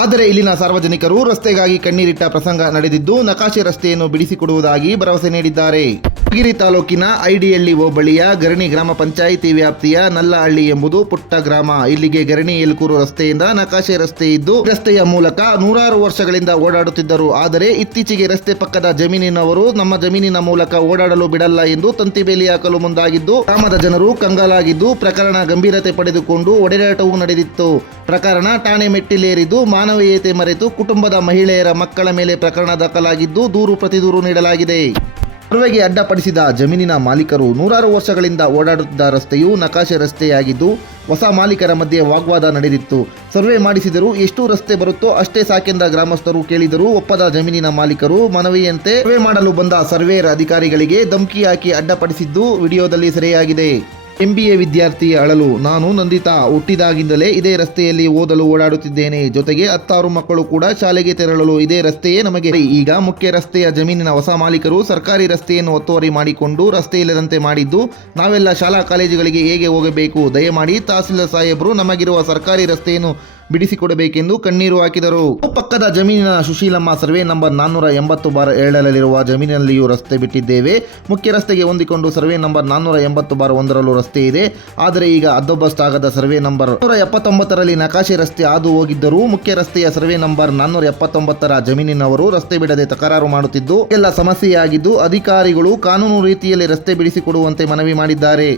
ಆದರೆ ಇಲ್ಲಿನ ಸಾರ್ವಜನಿಕರು ರಸ್ತೆಗಾಗಿ ಕಣ್ಣೀರಿಟ್ಟ ಪ್ರಸಂಗ ನಡೆದಿದ್ದು ನಕಾಶೆ ರಸ್ತೆಯನ್ನು ಬಿಡಿಸಿಕೊಡುವುದಾಗಿ ಭರವಸೆ ನೀಡಿದ್ದಾರೆ. ಗಿರಿ ತಾಲೂಕಿನ ಐಡಿಹಳ್ಳಿ ಹೋಬಳಿಯ ಗರಣಿ ಗ್ರಾಮ ಪಂಚಾಯಿತಿ ವ್ಯಾಪ್ತಿಯ ನಲ್ಲಹಳ್ಳಿ ಎಂಬುದು ಪುಟ್ಟ ಗ್ರಾಮ. ಇಲ್ಲಿಗೆ ಗರಣಿ ಎಲ್ಕೂರು ರಸ್ತೆಯಿಂದ ನಕಾಶೆ ರಸ್ತೆ ಇದ್ದು, ರಸ್ತೆಯ ಮೂಲಕ ನೂರಾರು ವರ್ಷಗಳಿಂದ ಓಡಾಡುತ್ತಿದ್ದರು. ಆದರೆ ಇತ್ತೀಚೆಗೆ ರಸ್ತೆ ಪಕ್ಕದ ಜಮೀನಿನವರು ನಮ್ಮ ಜಮೀನಿನ ಮೂಲಕ ಓಡಾಡಲು ಬಿಡಲ್ಲ ಎಂದು ತಂತಿ ಬೇಲಿ ಹಾಕಲು ಮುಂದಾಗಿದ್ದು, ಗ್ರಾಮದ ಜನರು ಕಂಗಾಲಾಗಿದ್ದು, ಪ್ರಕರಣ ಗಂಭೀರತೆ ಪಡೆದುಕೊಂಡು ಒಡೆದಾಟವೂ ನಡೆದಿತ್ತು. ಪ್ರಕರಣ ಠಾಣೆ ಮೆಟ್ಟಿಲೇರಿದ್ದು ಮಾನವೀಯತೆ ಮರೆತು ಕುಟುಂಬದ ಮಹಿಳೆಯರ ಮಕ್ಕಳ ಮೇಲೆ ಪ್ರಕರಣ ದಾಖಲಾಗಿದ್ದು ದೂರು ಪ್ರತಿದೂರು ನೀಡಲಾಗಿದೆ. ಸರ್ವೆಗೆ ಅಡ್ಡಪಡಿಸಿದ ಜಮೀನಿನ ಮಾಲೀಕರು ನೂರಾರು ವರ್ಷಗಳಿಂದ ಓಡಾಡುತ್ತಿದ್ದ ರಸ್ತೆಯು ನಕಾಶೆ ರಸ್ತೆಯಾಗಿದ್ದು ಹೊಸ ಮಾಲೀಕರ ಮಧ್ಯೆ ವಾಗ್ವಾದ ನಡೆದಿತ್ತು. ಸರ್ವೆ ಮಾಡಿಸಿದರೂ ಎಷ್ಟು ರಸ್ತೆ ಬರುತ್ತೋ ಅಷ್ಟೇ ಸಾಕೆಂದ ಗ್ರಾಮಸ್ಥರು ಕೇಳಿದರು ಒಪ್ಪದ ಜಮೀನಿನ ಮಾಲೀಕರು ಮನವಿಯಂತೆ ಸರ್ವೆ ಮಾಡಲು ಬಂದ ಸರ್ವೇಯರ್ ಅಧಿಕಾರಿಗಳಿಗೆ ಧಮಕಿ ಹಾಕಿ ಅಡ್ಡಪಡಿಸಿದ್ದು ವಿಡಿಯೋದಲ್ಲಿ ಸೆರೆಯಾಗಿದೆ. ಎಂಬಿಎ ವಿದ್ಯಾರ್ಥಿ ಅಳಲು. ನಾನು ನಂದಿತಾ. ಹುಟ್ಟಿದಾಗಿಂದಲೇ ಇದೇ ರಸ್ತೆಯಲ್ಲಿ ಓದಲು ಓಡಾಡುತ್ತಿದ್ದೇನೆ. ಜೊತೆಗೆ ಹತ್ತಾರು ಮಕ್ಕಳು ಕೂಡ ಶಾಲೆಗೆ ತೆರಳಲು ಇದೇ ರಸ್ತೆಯೇ ನಮಗೆ. ಈಗ ಮುಖ್ಯ ರಸ್ತೆಯ ಜಮೀನಿನ ಹೊಸ ಮಾಲೀಕರು ಸರ್ಕಾರಿ ರಸ್ತೆಯನ್ನು ಒತ್ತುವರಿ ಮಾಡಿಕೊಂಡು ರಸ್ತೆ ಇಲ್ಲದಂತೆ ಮಾಡಿದ್ದು, ನಾವೆಲ್ಲ ಶಾಲಾ ಕಾಲೇಜುಗಳಿಗೆ ಹೇಗೆ ಹೋಗಬೇಕು? ದಯಮಾಡಿ ತಹಸೀಲ್ದಾರ್ ಸಾಹೇಬರು, ನಮಗಿರುವ ಸರ್ಕಾರಿ ರಸ್ತೆಯನ್ನು ಬಿಡಿಸಿಕೊಡಬೇಕೆಂದು ಕಣ್ಣೀರು ಹಾಕಿದರು. ಪಕ್ಕದ ಜಮೀನಿನ ಸುಶೀಲಮ್ಮ ಸರ್ವೆ ನಂಬರ್ ನಾನ್ನೂರ ಎಂಬತ್ತು ಬಾರ್ ಏಳರಲ್ಲಿರುವ ಜಮೀನಿನಲ್ಲಿಯೂ ರಸ್ತೆ ಬಿಟ್ಟಿದ್ದೇವೆ. ಮುಖ್ಯ ರಸ್ತೆಗೆ ಹೊಂದಿಕೊಂಡು ಸರ್ವೆ ನಂಬರ್ ನಾನ್ನೂರ ಎಂಬತ್ತು ಬಾರ್ ಒಂದರಲ್ಲೂ ರಸ್ತೆ ಇದೆ. ಆದರೆ ಈಗ ಹದ್ದೊಬ್ಬಸ್ಟ್ ಆಗದ ಸರ್ವೆ ನಂಬರ್ ನೂರ ಎಪ್ಪತ್ತೊಂಬತ್ತರಲ್ಲಿ ನಕಾಶೆ ರಸ್ತೆ ಹಾದು ಹೋಗಿದ್ದರೂ ಮುಖ್ಯ ರಸ್ತೆಯ ಸರ್ವೆ ನಂಬರ್ ನಾನ್ನೂರ ಎಪ್ಪತ್ತೊಂಬತ್ತರ ಜಮೀನಿನವರು ರಸ್ತೆ ಬಿಡದೆ ತಕರಾರು ಮಾಡುತ್ತಿದ್ದು, ಎಲ್ಲ ಸಮಸ್ಯೆಯಾಗಿದ್ದು ಅಧಿಕಾರಿಗಳು ಕಾನೂನು ರೀತಿಯಲ್ಲಿ ರಸ್ತೆ ಬಿಡಿಸಿಕೊಡುವಂತೆ ಮನವಿ ಮಾಡಿದ್ದಾರೆ.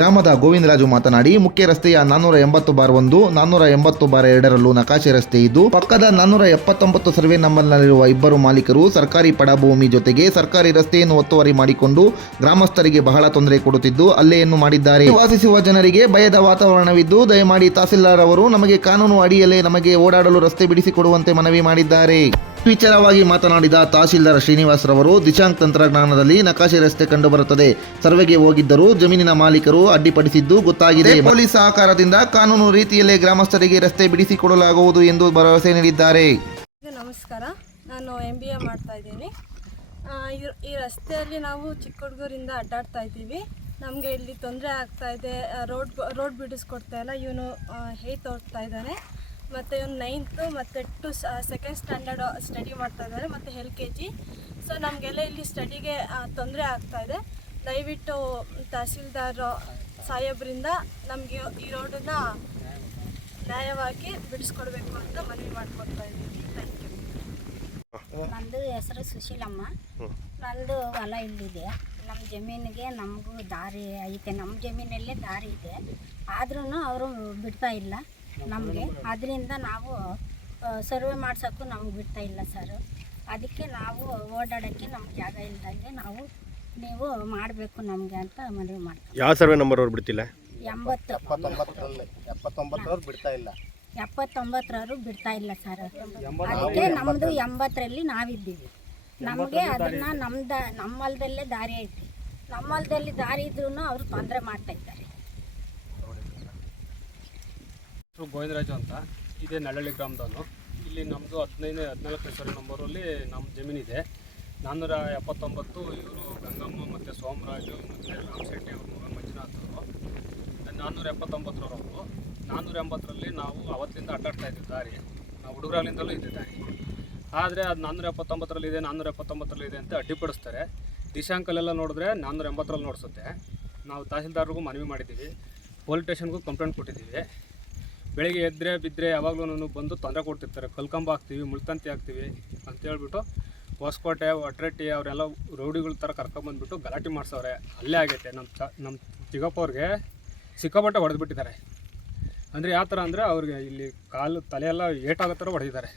ಗ್ರಾಮದ ಗೋವಿಂದರಾಜು ಮಾತನಾಡಿ, ಮುಖ್ಯ ರಸ್ತೆಯ ನಾನ್ನೂರ ಎಂಬತ್ತು ಬಾರ್ ಒಂದು, ನಾನ್ನೂರ ಎಂಬತ್ತು ಬಾರ್ ಎರಡರಲ್ಲೂ ನಕಾಶೆ ರಸ್ತೆ ಇದ್ದು, ಪಕ್ಕದ ನಾನ್ನೂರ ಎಪ್ಪತ್ತೊಂಬತ್ತು ಸರ್ವೆ ನಂಬರ್ನಲ್ಲಿರುವ ಇಬ್ಬರು ಮಾಲೀಕರು ಸರ್ಕಾರಿ ಪಡಭೂಮಿ ಜೊತೆಗೆ ಸರ್ಕಾರಿ ರಸ್ತೆಯನ್ನು ಒತ್ತುವರಿ ಮಾಡಿಕೊಂಡು ಗ್ರಾಮಸ್ಥರಿಗೆ ಬಹಳ ತೊಂದರೆ ಕೊಡುತ್ತಿದ್ದು ಅಲ್ಲೆಯನ್ನು ಮಾಡಿದ್ದಾರೆ? ವಾಸಿಸುವ ಜನರಿಗೆ ಭಯದ ವಾತಾವರಣವಿದ್ದು, ದಯಮಾಡಿ ತಹಸೀಲ್ದಾರ್ ಅವರು ನಮಗೆ ಕಾನೂನು ಅಡಿಯಲ್ಲೇ ನಮಗೆ ಓಡಾಡಲು ರಸ್ತೆ ಬಿಡಿಸಿಕೊಡುವಂತೆ ಮನವಿ ಮಾಡಿದ್ದಾರೆ. ವಿಚಾರವಾಗಿ ಮಾತನಾಡಿದ ತಹಸೀಲ್ದಾರ್ ಶ್ರೀನಿವಾಸ್ ರವರು ದಿಶಾಂಕ್ ತಂತ್ರಜ್ಞಾನದಲ್ಲಿ ನಕಾಶೆ ರಸ್ತೆ ಕಂಡುಬರುತ್ತದೆ. ಸರ್ವೆಗೆ ಹೋಗಿದ್ದರೂ ಜಮೀನಿನ ಮಾಲೀಕರು ಅಡ್ಡಿಪಡಿಸಿದ್ದು ಗೊತ್ತಾಗಿದೆ. ಪೊಲೀಸ್ ಸಹಕಾರದಿಂದ ಕಾನೂನು ರೀತಿಯಲ್ಲೇ ಗ್ರಾಮಸ್ಥರಿಗೆ ರಸ್ತೆ ಬಿಡಿಸಿಕೊಡಲಾಗುವುದು ಎಂದು ಭರವಸೆ ನೀಡಿದ್ದಾರೆ. ನಮಸ್ಕಾರ. ನಾನು ಎಂ ಬಿ ಎ ಮಾಡ್ತಾ ಇದ್ದೀನಿ. ಈ- ಈ ರಸ್ತೆಯಲ್ಲಿ ನಾವು ಚಿಕ್ಕ ಹುಡುಗರಿಂದ ಅಡ್ಡಾಡ್ತಾ ಇದ್ದೀವಿ. ನಮಗೆ ಇಲ್ಲಿ ತೊಂದರೆ ಆಗ್ತಾ ಇದೆ. ರೋಡ್ ರೋಡ್ ಬಿಡಿಸ್ಕೊಡ್ತಾ ಇಲ್ಲ. ಇವನು ಹೇ ತೋರ್ತಾ ಇದ್ದಾನೆ. ಮತ್ತು ಇವನು ನೈನ್ತು ಮತ್ತು ಟು ಸೆಕೆಂಡ್ ಸ್ಟ್ಯಾಂಡರ್ಡ್ ಸ್ಟಡಿ ಮಾಡ್ತಾ ಇದ್ದಾರೆ ಮತ್ತು ಎಲ್ ಕೆ ಜಿ ಸೊ ನಮಗೆಲ್ಲ ಇಲ್ಲಿ ಸ್ಟಡಿಗೆ ತೊಂದರೆ ಆಗ್ತಾ ಇದೆ. ದಯವಿಟ್ಟು ತಹಸೀಲ್ದಾರ್ ಸಾಹೇಬ್ರಿಂದ ನಮಗೆ ಈ ರೋಡನ್ನ ನ್ಯಾಯವಾಗಿ ಬಿಡಿಸ್ಕೊಡ್ಬೇಕು ಅಂತ ಮನವಿ ಮಾಡ್ಕೊಡ್ತಾ ಇದ್ದೀನಿ ಥ್ಯಾಂಕ್ ಯು ನಂದು ಹೆಸರು ಸುಶೀಲಮ್ಮ. ನಂದು ಹೊಲ ಇಲ್ಲಿದೆ. ನಮ್ಮ ಜಮೀನಿಗೆ ನಮಗೂ ದಾರಿ ಐತೆ. ನಮ್ಮ ಜಮೀನಲ್ಲೇ ದಾರಿ ಇದೆ. ಆದ್ರೂ ಅವರು ಬಿಡ್ತಾ ಇಲ್ಲ. ನಮಗೆ. ಅದರಿಂದ ನಾವು ಸರ್ವೆ ಮಾಡ್ಸೋಕ್ಕೂ ನಮ್ಗೆ ಬಿಡ್ತಾ ಇಲ್ಲ ಸರ್ ಅದಕ್ಕೆ ನಾವು ಓಡಾಡೋಕ್ಕೆ ನಮ್ಗೆ ಜಾಗ ಇಲ್ದಂಗೆ ನಾವು ನೀವು ಮಾಡಬೇಕು ನಮಗೆ ಅಂತ ಮನವಿ ಮಾಡ್ತೀವಿ. ಯಾವ ಸರ್ವೆ ನಂಬರ್ ಅವ್ರು ಬಿಡ್ತಿಲ್ಲ? ಎಂಬತ್ತು. ಎಪ್ಪತ್ತೊಂಬತ್ತರವ್ರು ಬಿಡ್ತಾ ಇಲ್ಲ. ಎಪ್ಪತ್ತೊಂಬತ್ತರವರು ಬಿಡ್ತಾ ಇಲ್ಲ ಸರ್ ಅದಕ್ಕೆ ನಮ್ಮದು ಎಂಬತ್ತರಲ್ಲಿ. ನಾವಿದ್ದೀವಿ. ನಮಗೆ ಅದನ್ನ ನಮ್ದ ನಮ್ಮಲ್ದಲ್ಲೇ ದಾರಿ ಐತಿ. ನಮ್ಮಲ್ದಲ್ಲಿ ದಾರಿ ಇದ್ರೂ ಅವರು ತೊಂದರೆ ಮಾಡ್ತಾ ಇದ್ದಾರೆ. ಹೆಸರು ಗೋವಿಂದರಾಜು ಅಂತ. ಇದೇ ನಳ್ಳಳ್ಳಿ ಗ್ರಾಮದವನು ಇಲ್ಲಿ ನಮ್ಮದು ಹದಿನೈದು, ಹದಿನಾಲ್ಕು ಸರಿ ನಂಬರಲ್ಲಿ ನಮ್ಮ ಜಮೀನಿದೆ. ನಾನ್ನೂರ ಎಪ್ಪತ್ತೊಂಬತ್ತು ಇವರು ಗಂಗಮ್ಮ ಮತ್ತು ಸೋಮರಾಜು ಮತ್ತು ರಾಮಶೆಟ್ಟಿ ಅವ್ರ ಮಗ ಮಂಜುನಾಥ್ ಅವರು ನಾನ್ನೂರ ಎಪ್ಪತ್ತೊಂಬತ್ತರವರು ನಾನ್ನೂರ ಎಂಬತ್ತರಲ್ಲಿ ನಾವು ಅವತ್ತಿಂದ ಅಡ್ಡಾಡ್ತಾ ಇದ್ದೀವಿ ದಾರಿ. ನಾವು ಹುಡುಗರಲ್ಲಿಂದಲೂ ಇದೆ ದಾರಿ. ಆದರೆ ಅದು ನಾನ್ನೂರ ಎಪ್ಪತ್ತೊಂಬತ್ತರಲ್ಲಿ ಇದೆ ನಾನ್ನೂರ ಎಪ್ಪತ್ತೊಂಬತ್ತರಲ್ಲಿ ಇದೆ ಅಂತ ಅಡ್ಡಿಪಡಿಸ್ತಾರೆ. ದಿಶಾಂಕಲೆಲ್ಲ ನೋಡಿದ್ರೆ ನಾನ್ನೂರ ಎಂಬತ್ತರಲ್ಲಿ ನೋಡಿಸುತ್ತೆ. ನಾವು ತಹಸೀಲ್ದಾರ್ಗೂ ಮನವಿ ಮಾಡಿದ್ದೀವಿ. ಪೊಲೀಸ್ ಸ್ಟೇಷನ್ಗೂ ಕಂಪ್ಲೇಂಟ್ ಕೊಟ್ಟಿದ್ದೀವಿ. ಬೆಳಿಗ್ಗೆ ಎದ್ದರೆ ಬಿದ್ದರೆ ಯಾವಾಗಲೂ ಬಂದು ತೊಂದರೆ ಕೊಡ್ತಿರ್ತಾರೆ. ಕಲ್ಕಂಬ ಹಾಕ್ತೀವಿ, ಮುಳ್ತಂತಿ ಹಾಕ್ತೀವಿ ಅಂತ ಹೇಳ್ಬಿಟ್ಟು ಹೊಸಕೋಟೆ ಒಟ್ರೆಟ್ಟಿ ಅವರೆಲ್ಲ ರೌಡಿಗಳ ಥರ ಕರ್ಕೊಂಬಂದ್ಬಿಟ್ಟು ಗಲಾಟೆ ಮಾಡಿಸೋರೆ ಅಲ್ಲೇ ಆಗೈತೆ. ನಮ್ಮ ಚ ನಮ್ಮ ಚಿಕ್ಕಪ್ಪವ್ರಿಗೆ ಸಿಕ್ಕಾಪಟ್ಟೆ ಹೊಡೆದ್ಬಿಟ್ಟಿದ್ದಾರೆ. ಅಂದರೆ ಯಾವ ಥರ ಅಂದರೆ ಅವ್ರಿಗೆ ಇಲ್ಲಿ ಕಾಲು ತಲೆಯೆಲ್ಲ ಏಟಾಗೋ ಥರ ಹೊಡೆದಿದ್ದಾರೆ.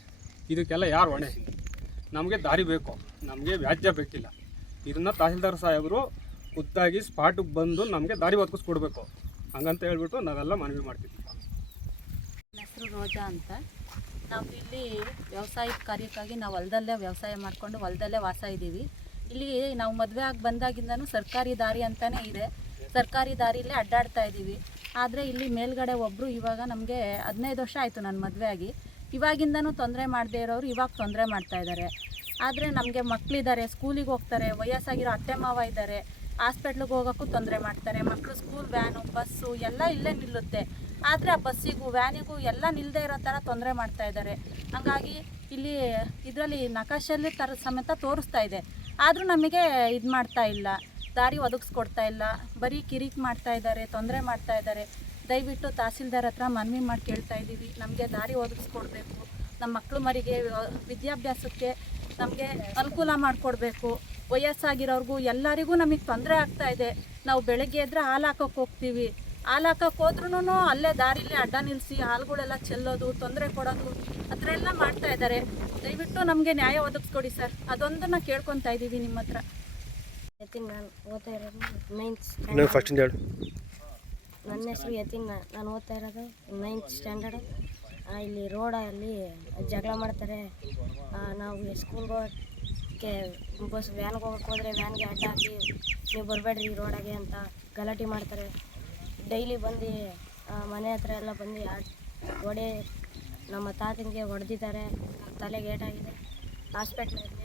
ಇದಕ್ಕೆಲ್ಲ ಯಾರು ಹೊಣೆ? ನಮಗೆ ದಾರಿ ಬೇಕು. ನಮಗೆ ವ್ಯಾಜ್ಯ ಬೇಕಿಲ್ಲ. ಇದನ್ನು ತಹಸೀಲ್ದಾರ್ ಸಾಹೇಬರು ಖುದ್ದಾಗಿ ಸ್ಪಾಟಿಗೆ ಬಂದು ನಮಗೆ ದಾರಿ ಒದಗಿಸ್ಕೊಡ್ಬೇಕು ಹಂಗಂತ ಹೇಳ್ಬಿಟ್ಟು ನಾವೆಲ್ಲ ಮನವಿ ಮಾಡ್ತೀವಿ. ರೋಜಾ ಅಂತ. ನಾವು ಇಲ್ಲಿ ವ್ಯವಸಾಯ ಕಾರ್ಯಕ್ಕಾಗಿ ನಾವು ಹೊಲದಲ್ಲೇ ವ್ಯವಸಾಯ ಮಾಡಿಕೊಂಡು ಹೊಲದಲ್ಲೇ ವಾಸ ಇದ್ದೀವಿ. ಇಲ್ಲಿ ನಾವು ಮದುವೆ ಆಗಿ ಬಂದಾಗಿಂದನೂ ಸರ್ಕಾರಿ ದಾರಿ ಅಂತಲೇ ಇದೆ. ಸರ್ಕಾರಿ ದಾರಿಯಲ್ಲೇ ಅಡ್ಡಾಡ್ತಾ ಇದ್ದೀವಿ. ಆದರೆ ಇಲ್ಲಿ ಮೇಲ್ಗಡೆ ಒಬ್ಬರು ಇವಾಗ ನಮಗೆ ಹದಿನೈದು ವರ್ಷ ಆಯಿತು ನನ್ನ ಮದುವೆ ಆಗಿ. ಇವಾಗಿಂದನೂ ತೊಂದರೆ ಮಾಡದೇ ಇರೋರು ಇವಾಗ ತೊಂದರೆ ಮಾಡ್ತಾ ಇದ್ದಾರೆ ಆದರೆ ನಮಗೆ ಮಕ್ಕಳಿದ್ದಾರೆ ಸ್ಕೂಲಿಗೆ ಹೋಗ್ತಾರೆ, ವಯಸ್ಸಾಗಿರೋ ಅತ್ತೆ ಮಾವ ಇದ್ದಾರೆ ಹಾಸ್ಪಿಟ್ಲಿಗೆ ಹೋಗೋಕ್ಕೂ ತೊಂದರೆ ಮಾಡ್ತಾರೆ ಮಕ್ಕಳು ಸ್ಕೂಲ್ ವ್ಯಾನು, ಬಸ್ಸು ಎಲ್ಲ ಇಲ್ಲೇ ನಿಲ್ಲುತ್ತೆ. ಆದರೆ ಆ ಬಸ್ಸಿಗೂ, ವ್ಯಾನಿಗೂ ಎಲ್ಲ ನಿಲ್ಲದೆ ಇರೋ ಥರ ತೊಂದರೆ ಮಾಡ್ತಾ ಇದ್ದಾರೆ. ಹಾಗಾಗಿ ಇಲ್ಲಿ ಇದರಲ್ಲಿ ನಕಾಶಲ್ಲಿ ತರ ಸಮೇತ ತೋರಿಸ್ತಾ ಇದೆ. ಆದರೂ ನಮಗೆ ಇದು ಮಾಡ್ತಾ ಇಲ್ಲ. ದಾರಿ ಒದಗಿಸ್ಕೊಡ್ತಾ ಇಲ್ಲ. ಬರೀ ಕಿರಿಕ್ ಮಾಡ್ತಾ ಇದ್ದಾರೆ, ತೊಂದರೆ ಮಾಡ್ತಾ ಇದ್ದಾರೆ. ದಯವಿಟ್ಟು ತಹಸೀಲ್ದಾರ್ ಹತ್ರ ಮನವಿ ಮಾಡಿ ಕೇಳ್ತಾ ಇದ್ದೀವಿ. ನಮಗೆ ದಾರಿ ಒದಗಿಸ್ಕೊಡ್ಬೇಕು. ನಮ್ಮ ಮಕ್ಕಳು ಮರಿಗೆ ವಿದ್ಯಾಭ್ಯಾಸಕ್ಕೆ ನಮಗೆ ಅನುಕೂಲ ಮಾಡಿಕೊಡ್ಬೇಕು. ವಯಸ್ಸಾಗಿರೋರ್ಗೂ ಎಲ್ಲರಿಗೂ ನಮಗೆ ತೊಂದರೆ ಆಗ್ತಾ ಇದೆ. ನಾವು ಬೆಳಗ್ಗೆ ಎದ್ರೆ ಹಾಲು ಹಾಕೋಕೆ ಹೋಗ್ತೀವಿ. ಹಾಲು ಹಾಕೋಕೆ ಹೋದ್ರೂ ಅಲ್ಲೇ ದಾರಿಲಿ ಅಡ್ಡ ನಿಲ್ಲಿಸಿ ಹಾಲುಗಳೆಲ್ಲ ಚೆಲ್ಲೋದು ತೊಂದರೆ ಕೊಡೋದು ಆ ಥರ ಎಲ್ಲ ಮಾಡ್ತಾ ಇದ್ದಾರೆ ದಯವಿಟ್ಟು ನಮಗೆ ನ್ಯಾಯ ಒದಗಿಸ್ಕೊಡಿ ಸರ್. ಅದೊಂದನ್ನು ಕೇಳ್ಕೊತಾ ಇದ್ದೀವಿ ನಿಮ್ಮ ಹತ್ರ. ಯತಿನ್ ನಾನು ಓದ್ತಾ ಇರೋದು ನೈನ್ತ್ ಸ್ಟ್ಯಾಂಡರ್ಡ್. ನನ್ನ ಹೆಸರು ಯತಿನ್ ನಾನು ಓದ್ತಾ ಇರೋದು ನೈನ್ತ್ ಸ್ಟ್ಯಾಂಡರ್ಡು. ಇಲ್ಲಿ ರೋಡಲ್ಲಿ ಜಗಳ ಮಾಡ್ತಾರೆ. ನಾವು ಸ್ಕೂಲ್ಗೆ ಹೋಗೋಕ್ಕೆ ಬಸ್ ವ್ಯಾನ್ಗೆ ಹೋಗಕ್ಕೆ ಹೋದರೆ ವ್ಯಾನ್ಗೆ ಅಡ್ಡ ಹಾಕಿ ನೀವು ಬರಬೇಡ್ರಿ ರೋಡಾಗೆ ಅಂತ ಗಲಾಟೆ ಮಾಡ್ತಾರೆ. ಡೈಲಿ ಬಂದು ಮನೆ ಹತ್ರ ಎಲ್ಲ ಬಂದು ಹೊಡೆ ನಮ್ಮ ತಾತನಿಗೆ ಹೊಡೆದಿದ್ದಾರೆ. ತಲೆಗೆ ಏಟಾಗಿದೆ. ಹಾಸ್ಪಿಟ್ಲಲ್ಲಿ